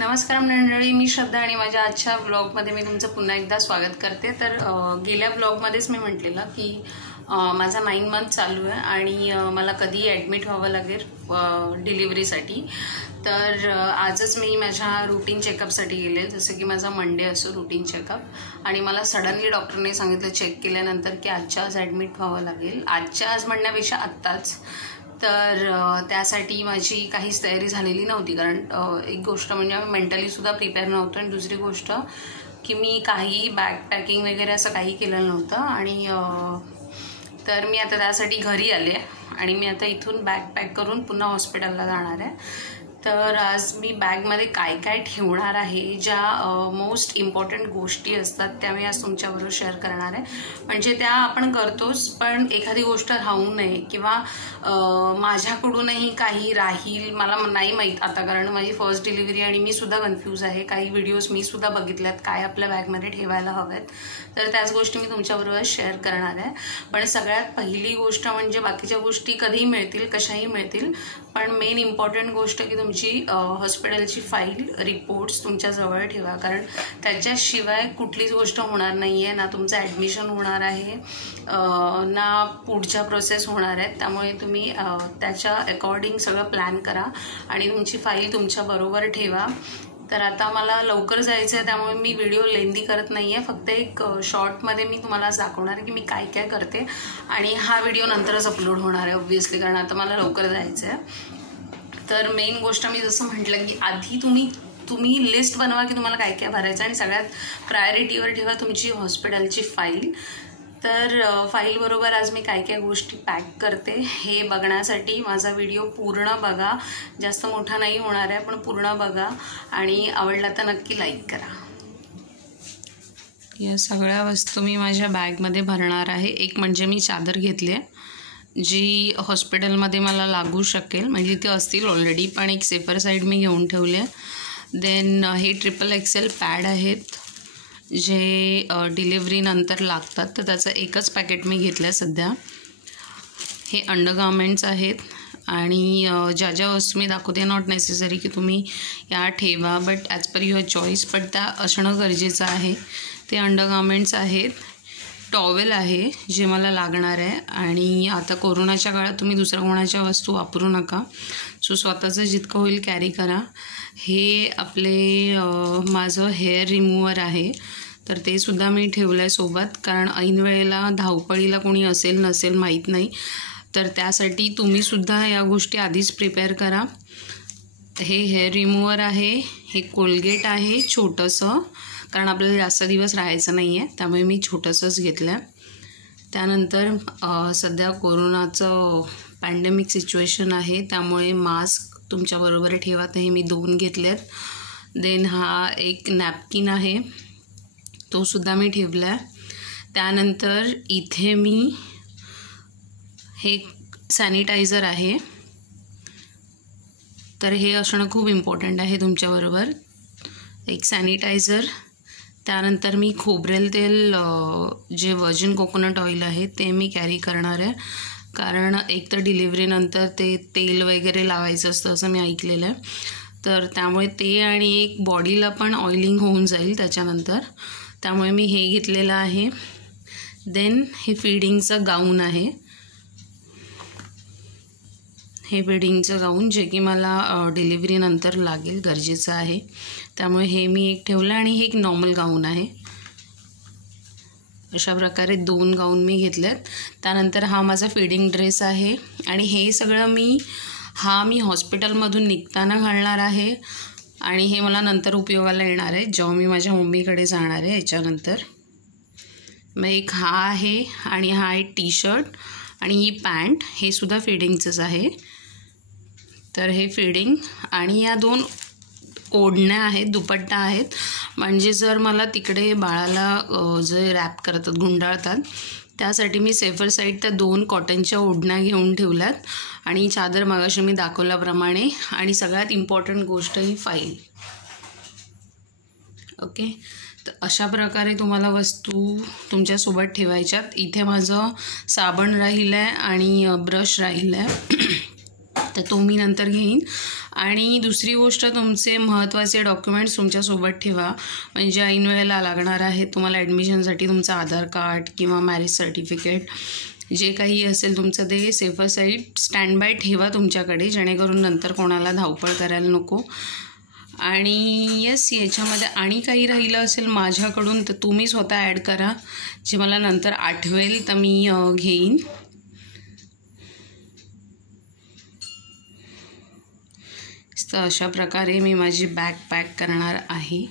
नमस्कार मंडळी, मी श्रद्धा आणि माझ्या आजच्या ब्लॉगमध्ये मी तुमचं पुन्हा एकदा स्वागत करते। तर गेल्या ब्लॉगमध्येच मी म्हटलेलं की माझा 9 मंथ चालू आहे आणि मला कधी ॲडमिट व्हावं लागेल डिलिव्हरीसाठी। तर आजच मी माझ्या रूटीन चेकअपसाठी गेले, जसं की माझा मंडे असो रूटीन चेकअप, आणि मला सडनली डॉक्टरने सांगितलं चेक केल्यानंतर की आजच्या आज ॲडमिट व्हावं लागेल। आजच्या आज म्हणण्यापेक्षा आत्ताच। तर त्यासाठी माझी काहीच तयारी झालेली नव्हती, कारण एक गोष्ट म्हणजे मी मेंटलीसुद्धा प्रिपेअर नव्हतो आणि दुसरी गोष्ट की मी काही बॅग पॅकिंग वगैरे असं काही केलेलं नव्हतं। आणि तर मी आता त्यासाठी घरी आले आणि मी आता इथून बॅग पॅक करून पुन्हा हॉस्पिटलला जाणार आहे। तर आज मी बॅगमध्ये काय काय ठेवणार आहे, ज्या मोस्ट इम्पॉर्टंट गोष्टी असतात त्या मी आज तुमच्याबरोबर शेअर करणार आहे। म्हणजे त्या आपण करतोच, पण एखादी गोष्ट राहू नये किंवा माझ्याकडूनही काही राहील, मला नाही माहीत आता, कारण माझी फर्स्ट डिलिव्हरी आणि मी सुद्धा कन्फ्यूज आहे। काही व्हिडिओज मी सुद्धा बघितल्यात काय आपल्या बॅगमध्ये ठेवायला हवेत, तर त्याच गोष्टी मी तुमच्याबरोबर शेअर करणार आहे। पण सगळ्यात पहिली गोष्ट म्हणजे बाकीच्या गोष्टी कधीही मिळतील, कशाही मिळतील, पण मेन इम्पॉर्टंट गोष्ट की तुमची हॉस्पिटलची फाईल, रिपोर्ट्स तुमच्या जवळ ठेवा, कारण त्याच्याशिवाय कुठलीच गोष्ट होणार नाही आहे, ना तुमचं ॲडमिशन होणार आहे ना पुढच्या प्रोसेस होणार आहेत। त्यामुळे तुम्ही त्याच्या अकॉर्डिंग सगळं प्लॅन करा आणि तुमची फाईल तुमच्याबरोबर ठेवा। तर आता मला लवकर जायचं आहे, त्यामुळे मी व्हिडिओ लेंदी करत नाही आहे, फक्त एक शॉर्टमध्ये मी तुम्हाला दाखवणार आहे की मी काय काय करते, आणि हा व्हिडिओ नंतरच अपलोड होणार आहे ऑब्व्हियसली, कारण आता मला लवकर जायचं आहे। तर मेन गोष्ट मी जसं म्हटलं की आधी तुम्ही लिस्ट बनवा की तुम्हाला काय काय भरायचं, आणि सगळ्यात प्रायोरिटीवर ठेवा तुमची हॉस्पिटलची फाईल। तर फाईलबरोबर आज मी काय काय गोष्टी पॅक करते हे बघण्यासाठी माझा व्हिडिओ पूर्ण बघा। जास्त मोठा नाही होणार आहे, पण पूर्ण बघा आणि आवडला तर नक्की लाईक करा। या सगळ्या वस्तू मी माझ्या बॅगमध्ये भरणार आहे। एक म्हणजे मी चादर घेतली आहे जी हॉस्पिटलमध्ये मला लागू शकेल, म्हणजे ती असतील ऑलरेडी, पण एक सेफर साईड मी घेऊन ठेवले। देन हे XXL पॅड आहेत जे डिलिव्हरीनंतर लागतात, तर त्याचं एकच पॅकेट मी घेतलं आहे सध्या। हे अंडरगार्मेंट्स आहेत, आणि ज्या ज्या वस्तू मी दाखवते नॉट नेसेसरी की तुम्ही या ठेवा, but as per your choice, but त्या असणं गरजेचं आहे। ते अंडरगार्मेंट्स आहेत। टॉवेल आहे जे मला लागणार आहे, आणि आता कोरोनाच्या काळात तुम्ही दुसऱ्या कोणाच्या वस्तू वापरू नका, सो स्वतःचं जितकं होईल कॅरी करा। हे आपले माझं हेअर रिमूव्हर आहे, तर ते सुद्धा मी ठेवलं आहे सोबत, कारण ऐन वेळेला धावपळीला कोणी असेल नसेल माहीत नाही, तर त्यासाठी तुम्हीसुद्धा या गोष्टी आधीच प्रिपेअर करा। हे हेअर रिमूव्हर आहे, हे कोलगेट आहे छोटंसं, कारण आपल्याला जास्त दिवस राहायचं नाही आहे, त्यामुळे मी छोटंसंच घेतलं आहे। त्यानंतर सध्या कोरोनाचं पॅन्डेमिक सिच्युएशन आहे, त्यामुळे मास्क तुमच्याबरोबर ठेवा, हे मी 2 घेतले आहेत। देन हा एक नॅपकिन आहे, तो सुद्धा मी ठेवला आहे। त्यानंतर इथे मी हे सॅनिटायझर आहे, तर हे असणं खूप इम्पॉर्टंट आहे तुमच्याबरोबर, एक सॅनिटायझर। त्यानंतर मी खोबरेल तेल, जे व्हर्जिन कोकोनट ऑइल आहे ते मी कॅरी करणार आहे, कारण एक तर डिलिव्हरीनंतर ते तेल वगैरे लावायचं असतं असं मी ऐकलेलं आहे, तर त्यामुळे ते, आणि एक बॉडीला पण ऑइलिंग होऊन जाईल त्याच्यानंतर, त्यामुळे मी हे घेतलेलं आहे। देन हे फीडिंगचं गाऊन आहे, हे फीडिंगचं गाऊन जे की मला डिलिव्हरीनंतर लागेल, गरजेचं आहे, त्यामुळे हे मी एक ठेवलं, आणि हे एक नॉर्मल गाऊन आहे। अशा प्रकारे 2 गाऊन मी घेतलेत। त्यानंतर हा माझा फीडिंग ड्रेस आहे, आणि हे सगळं मी हॉस्पिटलमधून निघताना घालणार आहे, आणि हे मला नंतर उपयोगाला येणार आहे जेव्हा मी माझ्या मम्मीकडे जाणार आहे याच्यानंतर। मग एक हा आहे, आणि हा आहे टी शर्ट, आणि ही पॅन्ट, हे सुद्धा फीडिंगचंच आहे। तर हे फीडिंग, आणि या 2 ओढण्या आहेत, दुपट्टा आहेत, म्हणजे जर मला तिकडे बाळाला जे रॅप करतात, गुंडाळतात, त्यासाठी मी सेफर साईड त्या 2 कॉटनच्या ओढण्या घेऊन ठेवल्यात, आणि चादर मगाशी मी दाखवल्याप्रमाणे, आणि सगळ्यात इम्पॉर्टंट गोष्ट ही फाईल। ओके, तर अशा प्रकारे तुम्हाला वस्तू तुमच्यासोबत ठेवायच्यात। इथे माझं साबण राहिलं आहे आणि ब्रश राहिलं आहे, तर तो मी नंतर घेईन. आणि दुसरी गोष्ट, तुमचे महत्त्वाचे डॉक्युमेंट्स तुमच्यासोबत ठेवा. म्हणजे ऐन वेळेला लागणार आहे तुम्हाला ॲडमिशनसाठी तुमचं आधार कार्ड किंवा मॅरेज सर्टिफिकेट जे काही असेल तुमचं, ते सेफर साईड स्टँड बाय ठेवा तुमच्याकडे, जेणेकरून नंतर कोणाला धावपळ करायला नको. आणि येस, याच्यामध्ये आणि काही राहिलं असेल माझ्याकडून तर तुम्ही स्वतः ॲड करा, जे मला नंतर आठवेल तर मी घेईन. तर अशा प्रकारे मी माझी बॅग पॅक करणार आहे.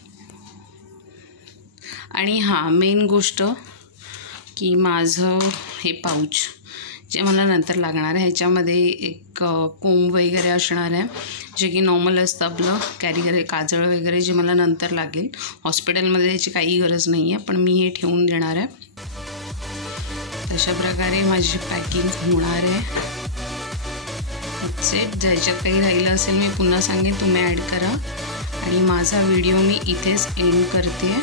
आणि हां, मेन गोष्ट की माझं हे पाऊच जे मला नंतर लागणार आहे, ह्याच्यामध्ये एक कोंब वगैरे असणार आहे, जे की नॉर्मल असतं आपलं कॅरी करे, काजळ वगैरे, जे मला नंतर लागेल. हॉस्पिटलमध्ये त्याची काही गरज नाही आहे, पण मी हे ठेवून देणार आहे. तशा प्रकारे माझी पॅकिंग होणार आहे. ज्याच्यात काही राहिलं असेल मी पुन्हा सांगेन, तुम्ही ॲड करा. आणि माझा व्हिडिओ मी इथेच एंड करते.